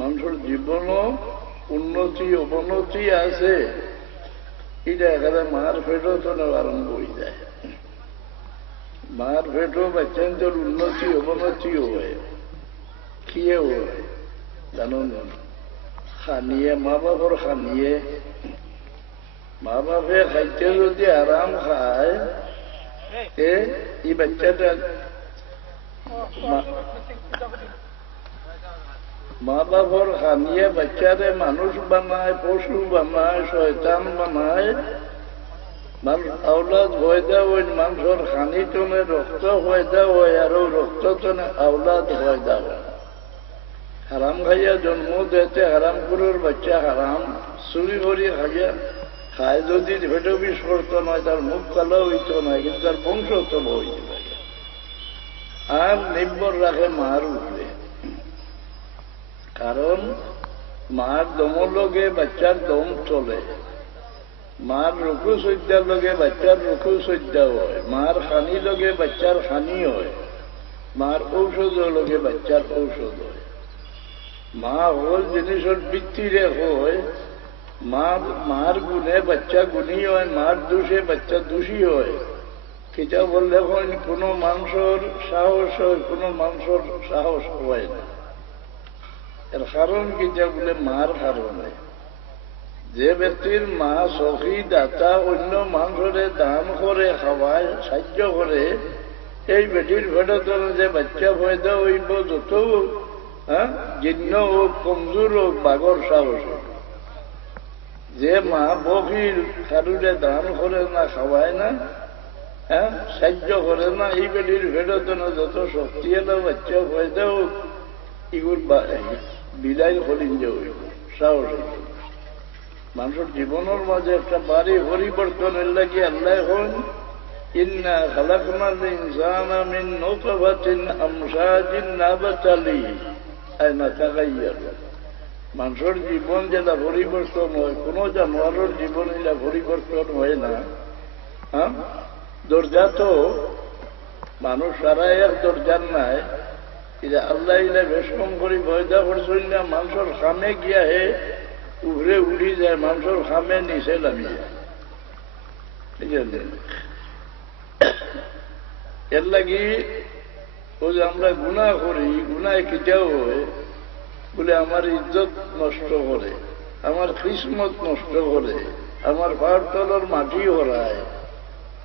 মানুষের জীবনও উন্নতি অবনতি আছে, এটা এখানে মার পেটও তো আরম্ভ হয়ে যায়। মার পেটও বাচ্চাদের উন্নতি অবনতিও হয়, কিয়েও হয় জানো না? খানিয়ে মা বাবার খানিয়ে, মা বাপে খাইতে যদি আরাম খায়, এই বাচ্চাটা মা বাবার খানিয়ে বাচ্চারে মানুষ বানায়, পশু বানায়, শয়তান বানায়। আওলাদ হয়দা ওই মানুষের খানি টনে রক্ত হয়দা হয়, আর রক্ত টনে আওলাদ হয়দা হয়। হারাম খাইয়া জন্ম দিতে হারাম কুরুর বাচ্চা হারাম চুরি করি খাইয়া খায়, যদি ভেটো বিষ করতো নয়, তার মুখ কালো হইতো নয়, কিন্তু তার বংশ তো হইতে পারে। আর নির্ভর রাখে মার উপরে, কারণ মার দমর লগে বাচ্চার দম চলে, মার রুকু সজ্জার লগে বাচ্চার রুকু সজ্জা হয়, মার খানি লগে বাচ্চার খানি হয়, মার ঔষধ লগে বাচ্চার ঔষধ হয়। মা হল জিনিসের বৃত্তিরে হয়, মার গুণে বাচ্চা গুণী হয়, মার দোষে বাচ্চা দোষী হয়। কিতা বললে কোনো মানুষের সাহস হয়, কোনো মানুষের সাহস হয় না। এর কারণ কিতা বলে মার কারণে। যে ব্যক্তির মা সখী দাতা, অন্য মানুষের দান করে, খাওয়ায়, সাহায্য করে, এই বেটির ভেটর যে বাচ্চা পয়দা হইব, যত জীর্ণ হোক, কমজোর হোক, বাগর সাহস হোক। যে মা বকির কারুরে দান করে না, খাওয়ায় না, সাহায্য করে না, এই বেটির ভেটর যত শক্তি এলো বাচ্চা পয়দা হোক, এগুলো বিদায় করিন যে হইব, সাহস হইব। মানুষের জীবনের মাঝে একটা বাড়ি পরিবর্তনের লাগি আল্লাহ হন, ইন্না খালাকনাল ইনসানা মিন নুতফাতিন আমশাজিন নাবতালিহি নাতাগায়্যার। মানুষের জীবন যেটা পরিবর্তন হয়, কোন জানোয়ারের জীবন এটা পরিবর্তন হয় না। দরজা তো মানুষ সারা এক দরজার নাই, এটা আল্লাহ ইলা বেশকম করি বয়দা করছেন না। মানুষের খামে গিয়া হে উপরে উড়ি যায়, মানুষের খামে নিচে নামি যায়। এর লাগি ও যে আমরা গুণা করি, গুণায় কিটাও হয় বলে আমার ইজ্জত নষ্ট করে, আমার কিসমত নষ্ট করে, আমার পাহাড় তলর মাটি হরায়,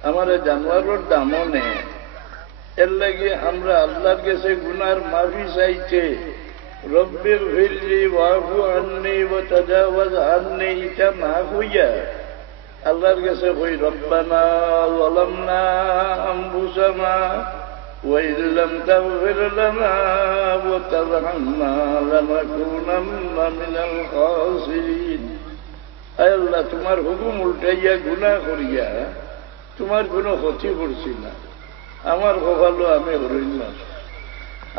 আমার জানোয়ারের দামও নেয়। এর লাগে আমরা আল্লাহর কাছে গুনার মাফি চাইতে, রব্বির ফিরলি ওয়াফু আন্নি ওয়া তাজাওয়াজ আন্নি, এটা না হইয়া আল্লাহর কাছে কই রব্বানা যালামনা আনফুসানা ওয়া ইল্লাম তাগফির লানা ওয়া তারহামনা লানাকুনান্না মিনাল খাসিরিন। আয় আল্লাহ, তোমার হুকুম উল্টাইয়া গুনাহ করিয়া তোমার কোনো ক্ষতি করছি না, আমার কপালো আমি হরইন না,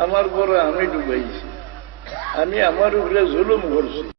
আমার পরে আমি ডুবাইছি, আমি আমার উপরে জুলুম করছি।